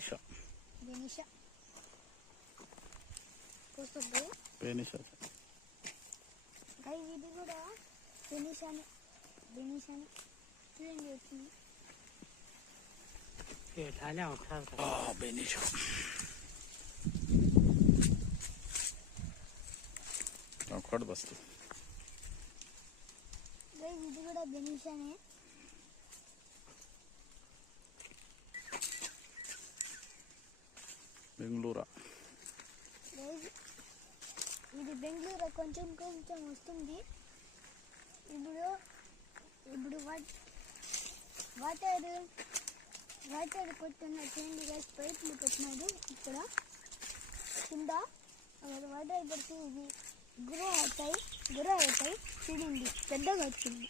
బెనిషా ఇది కూడా బెనిషానే చూడండి వచ్చింది బెనిషా ఒక్కటి బస్తు ఇది కూడా బెనిషానే బెంగళూరా ఇది బెంగళూరు కొంచెం వస్తుంది ఇప్పుడు వాటర్ కొట్టున్న చూడండి గైస్ పైపులు పెట్టినాడు ఇక్కడ కింద వాటర్ పెడితే ఇది గుర్ర అవుతాయి చూడండి పెద్దగా వచ్చింది